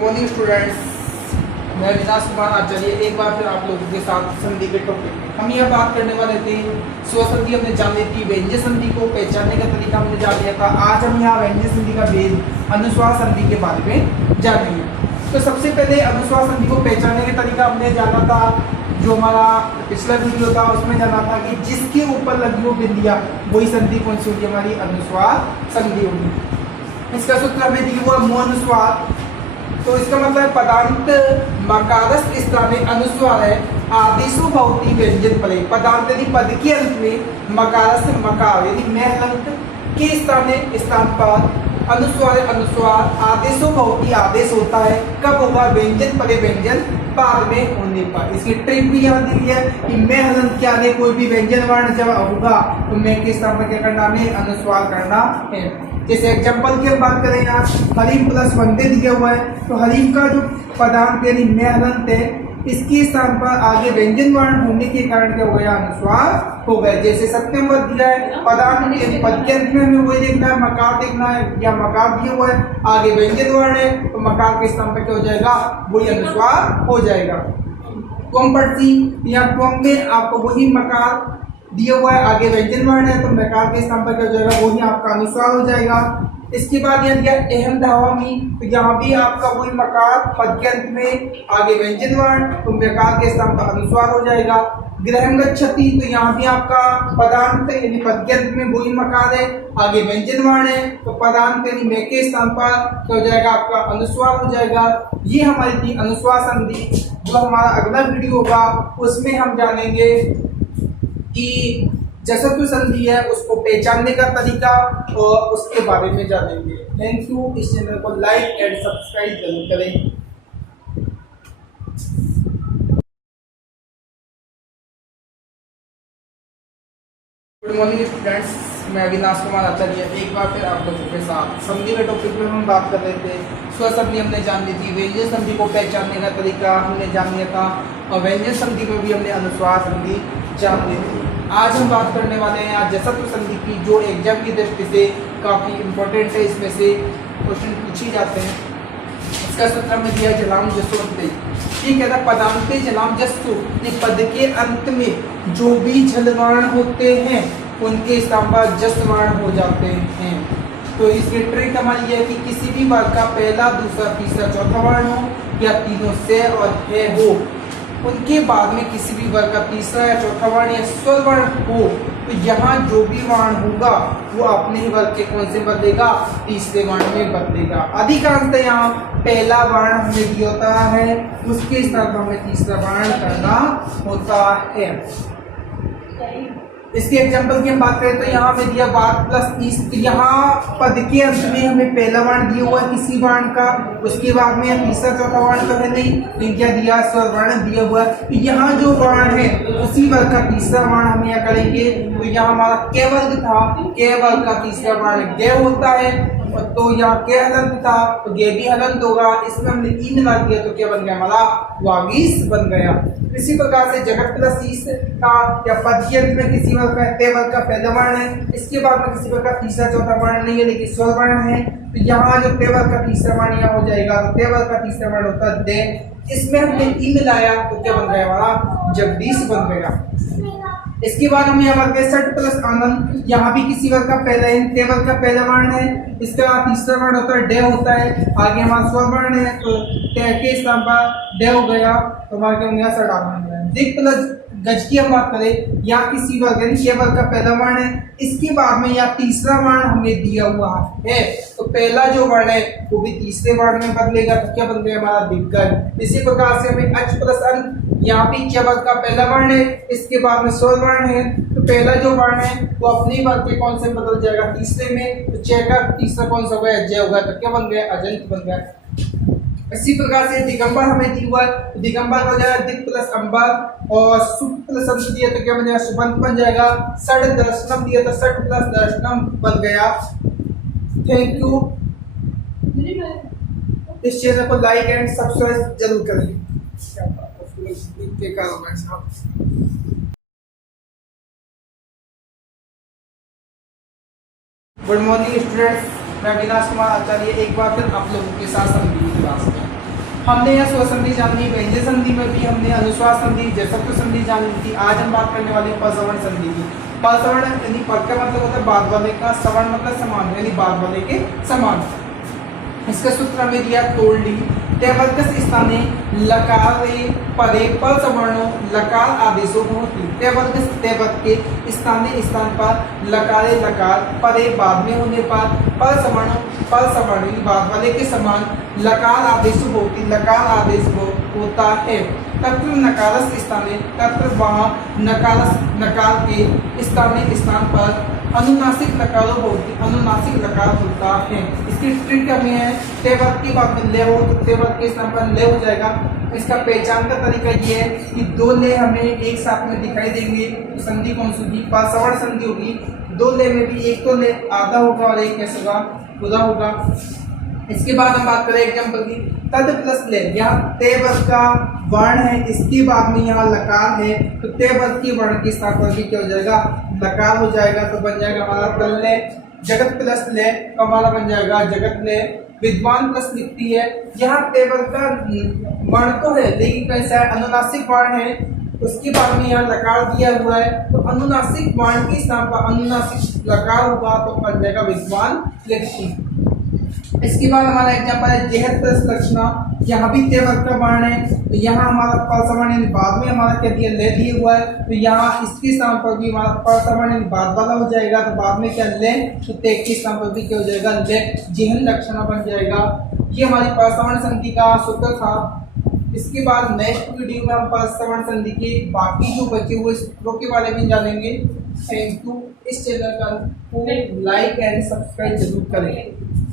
Morning students, मैं विनाश कुमार आचार्य एक बार फिर आप लोगों के साथ संधि के टॉपिक में हम यह बात करने वाले थे। स्वसंधि हमने जान ली थी, व्यंजय संधि को पहचानने का तरीका हमने जान लिया था। आज हम यहाँ व्यंजय संधि का भेद अनुस्वार संधि के बारे में जानेंगे। तो सबसे पहले अनुस्वार संधि को पहचानने का तरीका हमने जाना था, जो हमारा पिछला वीडियो था उसमें जाना था कि जिसके ऊपर लगी हो बिंदिया वही संधि कौन सी होगी, हमारी अनुस्वार संधि होगी। इसका सूत्र हमें दिया हुआ मो अनुस्वार। तो इसका मतलब पदांत मकारस्थ स्थाने अनुस्वार है, आदेशो भवति व्यंजन परे। पदांत यदि पद के अंत में मकारस्थ मकार यदि महलंक के स्थान पर अनुस्वार है, अनुस्वार आदेशो भवति आदेश होता है। कब होगा? व्यंजन परे, व्यंजन बाद में होने पर। इसकी ट्रिक भी यहाँ दी है कि मैं हलंत के आगे कोई भी व्यंजन वर्ण जब होगा तो मैं के स्थान पर क्या करना है? अनुस्वार करना है। जैसे एग्जाम्पल की हम बात करें, यहाँ हलीम प्लस वंदे दिया हुआ है, तो हलीम का जो पदांत यानी मैं हलंत है, इसके स्थान पर आगे व्यंजन वर्ण होने के कारण क्या हो गया? अनुस्वार हो गया। जैसे सत्यम पद दिया है, पदांत पद के अंत में हमें वही देखना है, मकार देखना है, या मकार दिया हुआ है आगे व्यंजन वर्ण है तो मकार के स्थान पर क्या हो जाएगा? वही अनुस्वार हो जाएगा। त्वम पढ़ती या त्वम में आपको वही मकार दिया हुआ है, आगे व्यंजन वर्ण है तो मकार के स्थान पर क्या हो जाएगा? वही आपका अनुस्वार हो जाएगा। इसके बाद यह दिया अहम धावामी, तो यहाँ भी आपका वही मकार पद के अंत में आगे व्यंजन वर्ण तो मकार के स्थान पर अनुस्वार हो जाएगा। गृहम गच्छति, तो यहाँ भी आपका पदांत यानी पद के अंत में वही मकार है, आगे व्यंजन वर्ण है तो पदांत यानी मैं के स्थान पर क्या हो जाएगा? आपका अनुस्वार हो जाएगा। ये हमारी थी अनुस्वार संधि। जो हमारा अगला वीडियो होगा उसमें हम जानेंगे कि जसत्व संधि है उसको पहचानने का तरीका और उसके बारे में जानेंगे। Thank you. इस चैनल को लाइक एंड सब्सक्राइब जरूर करें। गुड मॉर्निंग स्टूडेंट्स, मैं विनाश कुमार आचार्य एक बार फिर आप लोगों के साथ संधि के टॉपिक में हम बात कर रहे थे। स्वसंधि हमने जान ली थी, व्यंजय संधि को पहचानने का तरीका हमने जान लिया था और व्यंजय संधि में भी हमने अनुस्वार संधि जान ली थी। आज हम बात करने वाले हैं आज जसत्व संधि की, जो एग्जाम की दृष्टि से काफ़ी इंपॉर्टेंट है। इसमें से क्वेश्चन पूछे जाते हैं। इसका सूत्र में दिया जलाम जसोते। ठीक है ना, पदांते जलाम जसु, पद के अंत में जो भी झलवर्ण होते हैं उनके स्थान पर जसवर्ण हो जाते हैं। तो इसकी ट्रिक हमारी है कि किसी भी वर्ग का पहला, दूसरा, तीसरा, चौथा वर्ण हो या तीनों से और है हो, उनके बाद में किसी भी वर्ग का तीसरा या चौथा वर्ण या स्वर वर्ण हो तो यहाँ जो भी वर्ण होगा वो अपने ही वर्ग के कौन से बदलेगा? तीसरे वर्ण में बदलेगा। अधिकांशतः यहाँ पहला वर्ण हमें दिया होता है, उसके स्थान पर हमें तीसरा वर्ण करना होता है। इसके एग्जाम्पल की हम बात करें तो यहाँ में दिया बात प्लस तीस, यहाँ पद के अंत में हमें पहला वर्ण दिया हुआ है किसी वर्ण का, उसके बाद में तीसरा चौथा वर्ण तो है नहीं, लेकिन क्या दिया? स्वर वर्ण दिया हुआ है। तो यहाँ जो वर्ण है उसी वर्ग का तीसरा वर्ण हम यहाँ करेंगे। तो यहाँ हमारा के वर्ग था, के वर्ग का तीसरा वर्ण गे होता है, तो यहाँ के हलंत था तो गे भी हलंत होगा। इसमें हमने ई मिला दिया तो क्या बन गया? हमारा वागीस बन गया। इसी प्रकार से जगत प्लस ईस का या पद के अंत में किसी वर्ग का ते वर्ग का पहला वर्ण है, इसके बाद में किसी वर्ग का तीसरा चौथा वर्ण नहीं है लेकिन स्वर वर्ण है, तो यहाँ जो ते वर्ग का तीसरा वर्ण यहाँ हो जाएगा। तो ते वर्ग का तीसरा वर्ण होता है दे, इसमें हमने ई मिलाया तो क्या बन गया? हमारा जगदीश बन गया। इसके बाद हमें यहाँ पर सठ प्लस आनंद, यहाँ भी किसी वर्ग का पहला ते वर्ग का पहला वर्ण है, इसका तीसरा वर्ण होता है डे होता है, आगे हमारा स्वर वर्ण है तो ते के स्थान पर डे हो गया तो हमारे क्या हो गया? सठ आनंद। दिक प्लस गज की हम बात करें, यहाँ किसी वर्ग यानी के वर्ग का पहला वर्ण है, इसके बाद में यहाँ तीसरा वर्ण हमें दिया हुआ है तो पहला जो वर्ण है वो भी तीसरे वर्ण में बदलेगा तो क्या बन गया? हमारा दिग्गज। इसी प्रकार से हमें अच प्लस अंत, यहाँ भी के वर्ग का पहला वर्ण है, इसके बाद में स्वर वर्ण है तो पहला जो वर्ण है वो अपने वर्ग के कौन से बदल जाएगा? तीसरे में। तो चे का तीसरा कौन सा होगा? जय होगा तो क्या बन गया? अजंत बन गया। इसी प्रकार से दिगंबर हमें दी हुआ है, दिगंबर हो जाएगा दिक प्लस अंबर और सुख प्लस अंत दिया तो क्या बन जाएगा? सुबंत बन जाएगा। सठ दर्शनम दिया तो सठ प्लस दर्शनम बन गया। Thank you. इस चैनल को लाइक एंड सब्सक्राइब जरूर करें। गुड मॉर्निंग स्टूडेंट्स, मैं विनाश कुमार आचार्य एक बार फिर आप लोगों के साथ संधि की क्लास में हमने यह स्व संधि जान ली, व्यंजन संधि में भी हमने अनुस्वार संधि, जसत्व संधि जान ली थी। आज हम बात करने वाले हैं परसवर्ण संधि की। परसवर्ण यानी पर का मतलब होता है बाद वाले का, सवर्ण मतलब समान यानी बाद वाले के समान। इसका सूत्र हमें दिया तोड़ ली। तेवर्गस स्थाने लकारे परे पर सवर्णों लकार आदेशों होती। तेवर्गस तेवर्ग के स्थान पर लकारे लकार परे बाद में होने पर सवर्ण बाद वाले के समान लकार आदेश होती, लकार आदेश होता है। तत्र नकारस स्थाने तत्र वहाँ नकार के स्थान पर अनुनासिक लकारों होती, अनुनासिक लकार होता है। इसकी ट्रिक हमें है, तेवर्ग की बात में ले हो तो तेवर्ग के स्थान पर ले हो जाएगा। इसका पहचान का तरीका ये है कि दो ले हमें एक साथ में दिखाई देंगे, संधि कौन सी होगी, परसवर्ण संधि होगी। दो ले में भी एक तो ले आधा होगा और एक कैसे होगा, पूरा होगा। इसके बाद हम बात करें एग्जाम्पल की, तद प्लस ले, यहाँ तेवर्ग का वर्ण है, इसके बाद में यहाँ लकार है, तो तेवर्ग की वर्ण के स्थान पर भी क्या हो जाएगा, लकार हो जाएगा। तो बन जाएगा हमारा तल्ले। जगत प्लस ले तो हमारा बन जाएगा जगत ले। विद्वान प्लस लिखती है, यहाँ तेवर्ग का वर्ण तो है लेकिन कैसा है, अनुनासिक वर्ण है, उसके बाद में यहाँ लकार दिया हुआ है, तो अनुनासिक वर्ण के स्थान पर अनुनासिक लकार होगा तो बन जाएगा विद्वान लिखती। इसके बाद हमारा एग्जाम्पल है जेहत प्लस लक्षणा, यहाँ भी तेवर्ग का वर्ण है, तो यहाँ हमारा परसवर्ण यानी बाद में हमारा क्या दिया, ले दिया हुआ है, तो यहाँ इसके स्थान पर भी हमारा परसवर्ण यानी बाद वाला हो जाएगा, तो बाद में क्या ले, तो ते के स्थान पर भी क्या हो जाएगा, ले जेहन लक्षणा बन जाएगा। ये हमारी परसवर्ण संधि का सूत्र था। इसके बाद नेक्स्ट वीडियो में हम परसवर्ण संधि के बाकी जो बचे हुए सूत्रों के बारे में जानेंगे। Thank you. इस चैनल को लाइक एंड सब्सक्राइब जरूर करें।